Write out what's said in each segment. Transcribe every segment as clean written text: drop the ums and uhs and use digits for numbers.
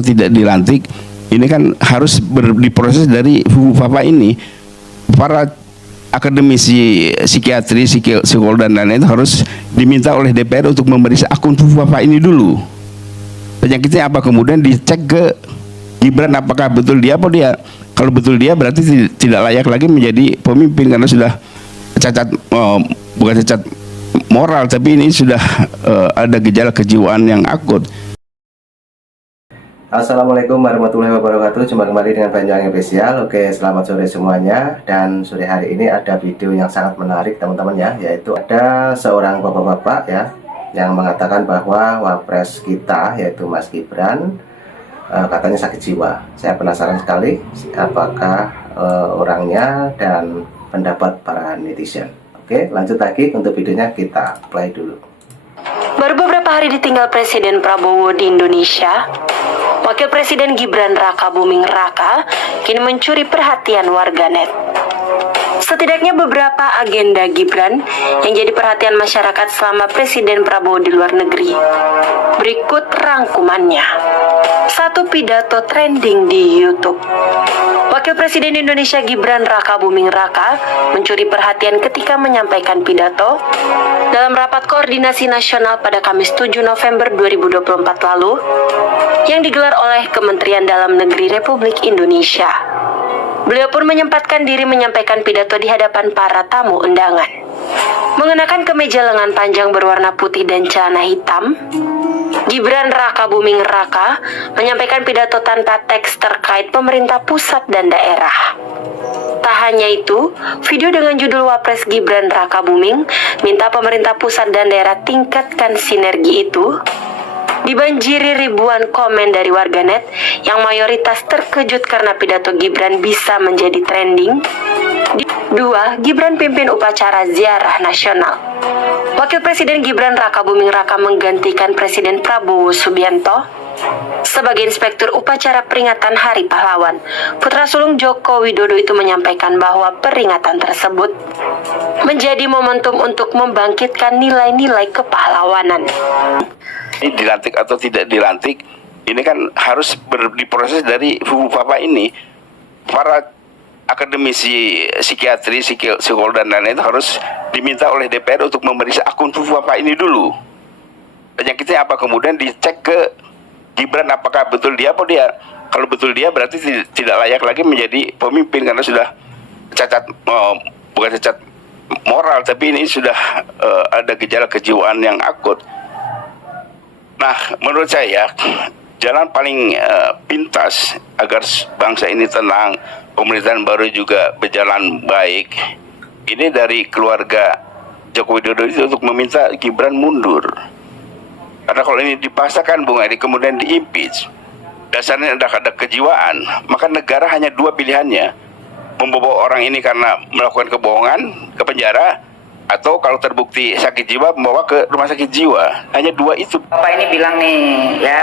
tidak dilantik, ini kan harus diproses dari Bapak ini. Para akademisi psikiatri, psikolog dan lain-lain itu harus diminta oleh DPR untuk memeriksa akun Bapak ini dulu. Penyakitnya apa, kemudian dicek ke Gibran apakah betul dia apa dia. Kalau betul dia berarti tidak layak lagi menjadi pemimpin karena sudah cacat, bukan cacat moral, tapi ini sudah ada gejala kejiwaan yang akut. Assalamualaikum warahmatullahi wabarakatuh. Jumpa kembali dengan Banyuwangi Official. Oke, selamat sore semuanya. Dan sore hari ini ada video yang sangat menarik teman-teman ya, yaitu ada seorang bapak-bapak ya yang mengatakan bahwa wapres kita yaitu Mas Gibran katanya sakit jiwa. Saya penasaran sekali apakah orangnya dan pendapat para netizen. Oke, lanjut lagi untuk videonya, kita play dulu. Baru beberapa hari ditinggal Presiden Prabowo di Indonesia, Wakil Presiden Gibran Raka Buming Raka kini mencuri perhatian warganet. Setidaknya beberapa agenda Gibran yang jadi perhatian masyarakat selama Presiden Prabowo di luar negeri. Berikut rangkumannya. 1. Pidato trending di YouTube. Wakil Presiden Indonesia Gibran Raka Buming Raka mencuri perhatian ketika menyampaikan pidato dalam rapat koordinasi nasional pada Kamis 7 November 2024 lalu yang digelar oleh Kementerian Dalam Negeri Republik Indonesia. Beliau pun menyempatkan diri menyampaikan pidato di hadapan para tamu undangan. Mengenakan kemeja lengan panjang berwarna putih dan celana hitam, Gibran Raka Buming Raka menyampaikan pidato tanpa teks terkait pemerintah pusat dan daerah. Tak hanya itu, video dengan judul Wapres Gibran Raka Buming minta pemerintah pusat dan daerah tingkatkan sinergi itu dibanjiri ribuan komen dari warganet yang mayoritas terkejut karena pidato Gibran bisa menjadi trending. 2. Gibran pimpin upacara ziarah nasional. Wakil Presiden Gibran Raka Buming Raka menggantikan Presiden Prabowo Subianto sebagai inspektur upacara peringatan Hari Pahlawan. Putra sulung Joko Widodo itu menyampaikan bahwa peringatan tersebut menjadi momentum untuk membangkitkan nilai-nilai kepahlawanan. Ini dilantik atau tidak dilantik, ini kan harus diproses dari Bapak ini. Para akademisi psikiatri, psikolog dan lain-lain itu harus diminta oleh DPR untuk memeriksa akun Bapak ini dulu. Penyakitnya apa, kemudian dicek ke Gibran apakah betul dia apa dia. Kalau betul dia berarti tidak layak lagi menjadi pemimpin karena sudah cacat, bukan cacat moral, tapi ini sudah ada gejala kejiwaan yang akut. Nah, menurut saya jalan paling pintas agar bangsa ini tenang, pemerintahan baru juga berjalan baik, ini dari keluarga Joko Widodo itu untuk meminta Gibran mundur. Karena kalau ini dipaksakan Bung Edi kemudian diimpeach, dasarnya ada kejiwaan, maka negara hanya dua pilihannya: membawa orang ini karena melakukan kebohongan ke penjara, atau kalau terbukti sakit jiwa membawa ke rumah sakit jiwa. Hanya dua itu. Bapak ini bilang nih ya.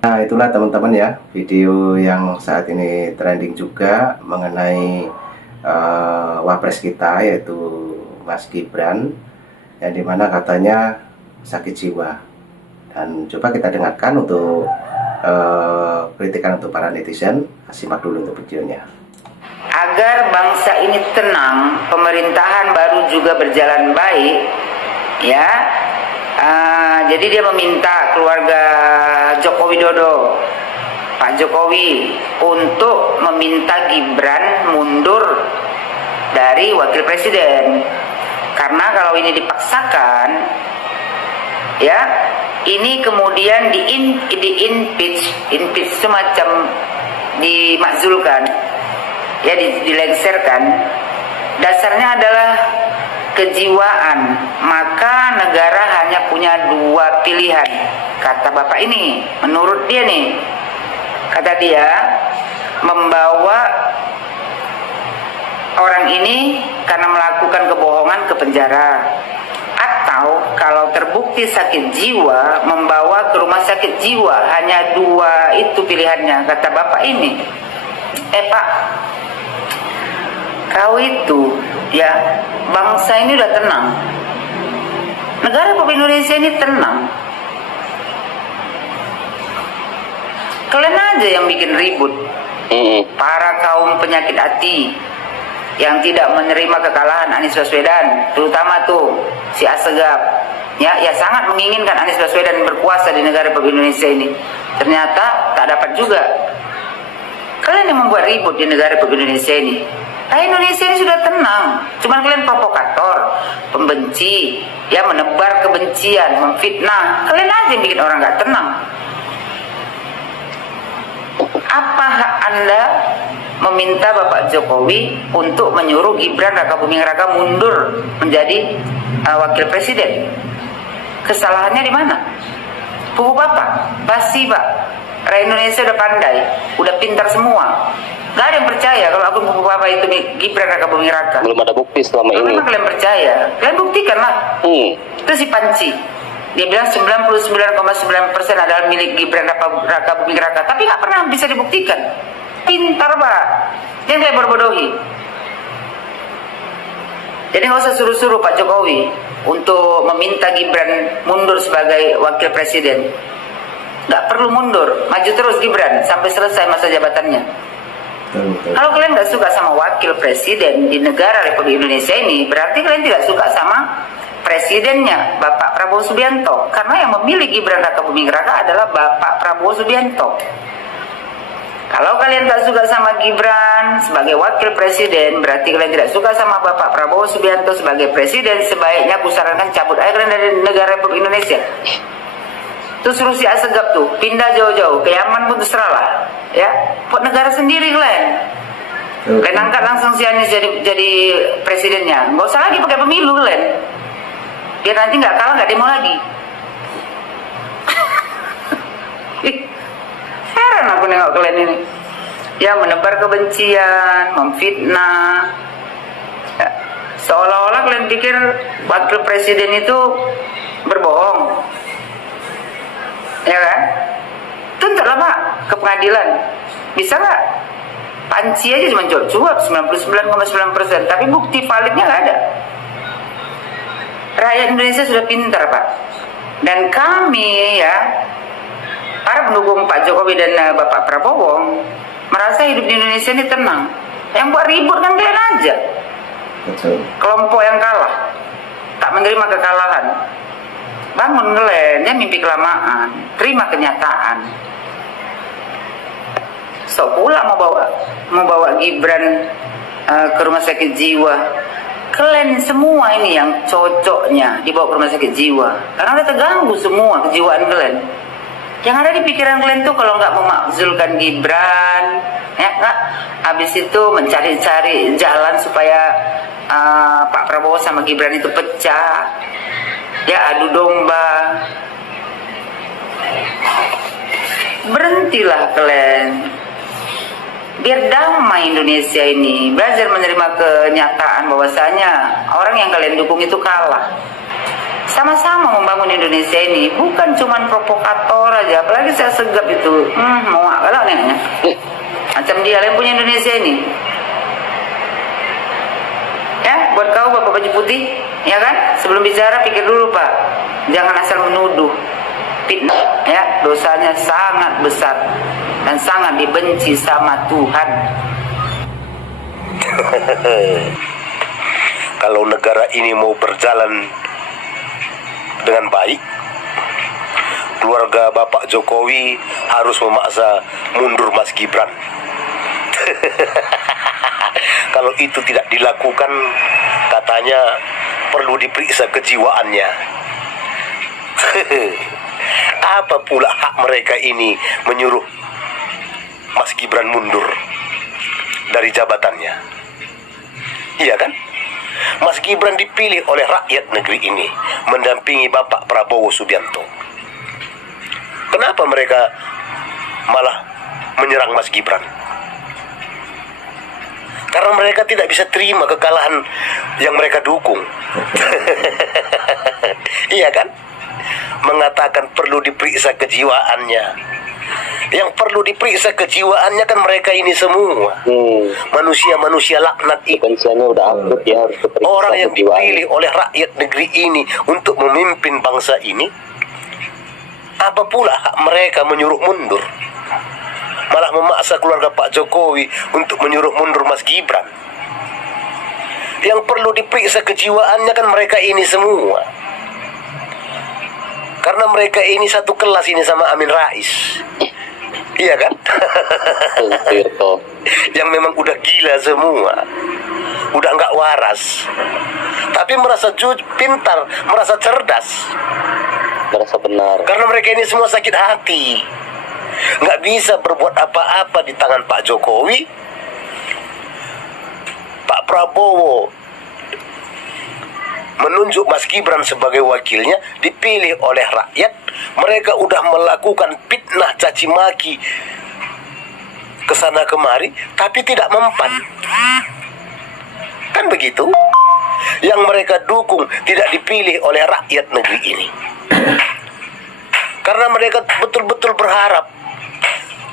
Nah, itulah teman-teman ya, video yang saat ini trending juga mengenai wapres kita yaitu Mas Gibran, yang dimana katanya sakit jiwa. Dan coba kita dengarkan untuk kritikan untuk para netizen. Simak dulu untuk videonya. Agar bangsa ini tenang, pemerintahan baru juga berjalan baik, ya. Jadi dia meminta keluarga Joko Widodo, Pak Jokowi, untuk meminta Gibran mundur dari wakil presiden. Karena kalau ini dipaksakan, ya, ini kemudian impeach semacam dimakzulkan, ya, dilengserkan. Dasarnya adalah kejiwaan. Maka negara hanya punya dua pilihan, kata bapak ini. Menurut dia nih, kata dia, membawa orang ini karena melakukan kebohongan ke penjara, atau kalau terbukti sakit jiwa membawa ke rumah sakit jiwa. Hanya dua itu pilihannya, kata bapak ini. Pak, kau itu ya, bangsa ini udah tenang, negara Republik Indonesia ini tenang. Kalian aja yang bikin ribut. Para kaum penyakit hati yang tidak menerima kekalahan Anies Baswedan, terutama tuh si Asegaf, ya sangat menginginkan Anies Baswedan berkuasa di negara Republik Indonesia ini. Ternyata tak dapat juga. Kalian yang membuat ribut di negara Republik Indonesia ini. Nah, Indonesia ini sudah tenang. Cuman kalian provokator, pembenci, ya menebar kebencian, memfitnah. Kalian aja yang bikin orang gak tenang. Apa hak Anda meminta Bapak Jokowi untuk menyuruh Gibran Rakabuming Raka mundur menjadi wakil presiden? Kesalahannya di mana? Pupu Bapak, basi Pak. Rakyat Indonesia udah pandai, udah pintar semua. Gak ada yang percaya kalau aku Pupu Bapak itu Gibran Rakabuming Raka. Belum ada bukti selama ini. Memang kalian percaya, kalian buktikan lah. Itu si Panci. Dia bilang 99,9% adalah milik Gibran Rakabuming Raka, tapi nggak pernah bisa dibuktikan. Pintar Pak, jangan kayak berbodohi. Jadi nggak usah suruh-suruh Pak Jokowi untuk meminta Gibran mundur sebagai wakil presiden. Nggak perlu mundur, maju terus Gibran sampai selesai masa jabatannya. Kalau kalian nggak suka sama wakil presiden di negara Republik Indonesia ini, berarti kalian tidak suka sama presidennya Bapak Prabowo Subianto, karena yang memilih Gibran Rakabuming Raka adalah Bapak Prabowo Subianto. Kalau kalian tak suka sama Gibran sebagai wakil presiden, berarti kalian tidak suka sama Bapak Prabowo Subianto sebagai presiden. Sebaiknya kusarankan cabut aja kalian dari negara Republik Indonesia. Terus suruh si Asegaf tuh pindah jauh-jauh ke Yaman pun terserah lah, ya. Buat negara sendiri kalian. Kalian angkat langsung si Anies jadi presidennya. Nggak usah lagi pakai pemilu kalian. Biar nanti nggak kalah nggak demo lagi. Heran aku nengok kalian ini. Ya menebar kebencian, memfitnah. Ya, seolah-olah kalian pikir wakil presiden itu berbohong. Ya kan? Tuntutlah Pak ke pengadilan. Bisa nggak? Panci aja cuma cuap-cuap 99,9%, tapi bukti validnya nggak ada. Rakyat Indonesia sudah pintar Pak. Dan kami ya, para pendukung Pak Jokowi dan Bapak Prabowo, merasa hidup di Indonesia ini tenang. Yang buat ribut kan kalian aja. Betul. Kelompok yang kalah, tak menerima kekalahan. Bangun kalian, ya mimpi kelamaan. Terima kenyataan. So pula mau bawa Gibran ke rumah sakit jiwa. Kalian semua ini yang cocoknya dibawa ke rumah sakit jiwa, karena udah terganggu semua kejiwaan kalian. Yang ada di pikiran kalian tuh kalau nggak memakzulkan Gibran, ya nggak, habis itu mencari-cari jalan supaya Pak Prabowo sama Gibran itu pecah, ya adu domba. Berhentilah kalian. Biar damai Indonesia ini, belajar menerima kenyataan bahwasanya orang yang kalian dukung itu kalah. Sama-sama membangun Indonesia ini, bukan cuman provokator aja. Apalagi saya segap itu, mau kalau nanya, macam dia yang punya Indonesia ini. Ya, buat kau Bapak baju putih, ya kan? Sebelum bicara pikir dulu Pak, jangan asal menuduh. Fitnah, ya, dosanya sangat besar dan sangat dibenci sama Tuhan. Kalau negara ini mau berjalan dengan baik, keluarga Bapak Jokowi harus memaksa mundur Mas Gibran. Kalau itu tidak dilakukan, katanya perlu diperiksa kejiwaannya. Apa pula hak mereka ini menyuruh Mas Gibran mundur dari jabatannya? Iya kan? Mas Gibran dipilih oleh rakyat negeri ini mendampingi Bapak Prabowo Subianto. Kenapa mereka malah menyerang Mas Gibran? Karena mereka tidak bisa terima kekalahan yang mereka dukung. Iya kan? Mengatakan perlu diperiksa kejiwaannya. Yang perlu diperiksa kejiwaannya kan mereka ini semua. Manusia-manusia laknat itu. Ya, Orang yang dipilih oleh rakyat negeri ini untuk memimpin bangsa ini. Apa pula hak mereka menyuruh mundur? malah memaksa keluarga Pak Jokowi untuk menyuruh mundur Mas Gibran. Yang perlu diperiksa kejiwaannya kan mereka ini semua. Karena mereka ini satu kelas ini sama Amin Rais. Iya kan? Yang memang udah gila semua, udah nggak waras, tapi merasa pintar, merasa cerdas, merasa benar. karena mereka ini semua sakit hati, nggak bisa berbuat apa-apa di tangan Pak Jokowi. Pak Prabowo menunjuk Mas Gibran sebagai wakilnya, dipilih oleh rakyat. Mereka udah melakukan fitnah caci maki kesana kemari, tapi tidak mempan. Kan begitu? Yang mereka dukung tidak dipilih oleh rakyat negeri ini. Karena mereka betul-betul berharap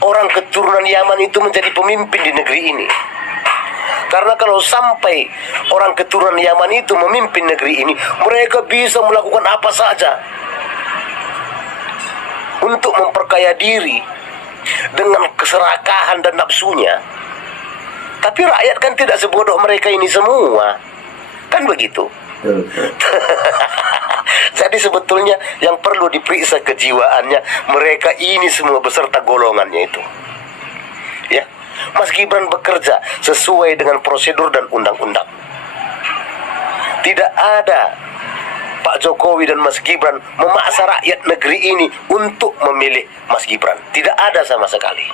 orang keturunan Yaman itu menjadi pemimpin di negeri ini. Karena kalau sampai orang keturunan Yaman itu memimpin negeri ini, mereka bisa melakukan apa saja untuk memperkaya diri dengan keserakahan dan nafsunya. Tapi rakyat kan tidak sebodoh mereka ini semua. Kan begitu? Jadi sebetulnya yang perlu diperiksa kejiwaannya mereka ini semua beserta golongannya itu. Ya, Mas Gibran bekerja sesuai dengan prosedur dan undang-undang. Tidak ada Pak Jokowi dan Mas Gibran memaksa rakyat negeri ini untuk memilih Mas Gibran. Tidak ada sama sekali.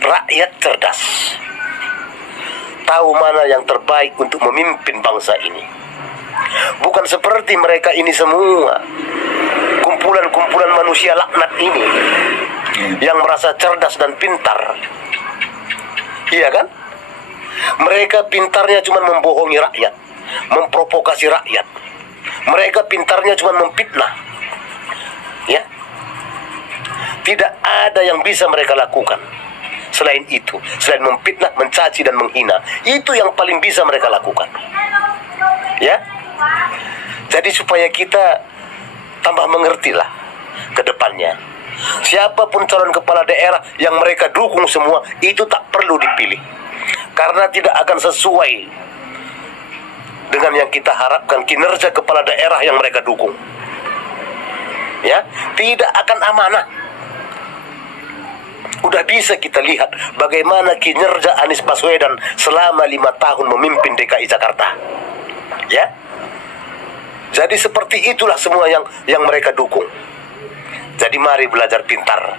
Rakyat cerdas, tahu mana yang terbaik untuk memimpin bangsa ini. Bukan seperti mereka ini semua, kumpulan-kumpulan manusia laknat ini yang merasa cerdas dan pintar. Iya kan? Mereka pintarnya cuma membohongi rakyat, memprovokasi rakyat. Mereka pintarnya cuma memfitnah. Ya. Tidak ada yang bisa mereka lakukan selain itu, selain memfitnah, mencaci dan menghina. Itu yang paling bisa mereka lakukan. Ya. Jadi supaya kita tambah mengertilah ke depannya. Siapapun calon kepala daerah yang mereka dukung semua, itu tak perlu dipilih. Karena tidak akan sesuai dengan yang kita harapkan kinerja kepala daerah yang mereka dukung. Ya, tidak akan amanah. Udah bisa kita lihat bagaimana kinerja Anies Baswedan selama 5 tahun memimpin DKI Jakarta. Ya. Jadi seperti itulah semua yang mereka dukung. Jadi mari belajar pintar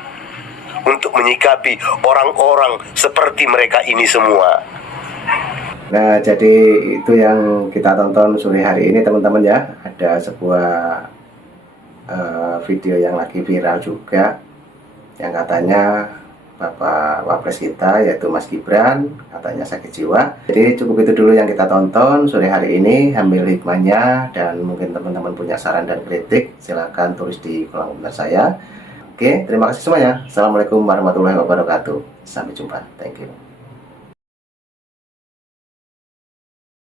untuk menyikapi orang-orang seperti mereka ini semua. Nah, jadi itu yang kita tonton sore hari ini teman-teman ya. Ada sebuah video yang lagi viral juga, yang katanya Bapak Wapres kita yaitu Mas Gibran katanya sakit jiwa. Jadi cukup itu dulu yang kita tonton sore hari ini. Ambil hikmahnya, dan mungkin teman-teman punya saran dan kritik silahkan tulis di kolom komentar saya. Oke, terima kasih semuanya. Assalamualaikum warahmatullahi wabarakatuh. Sampai jumpa. Thank you.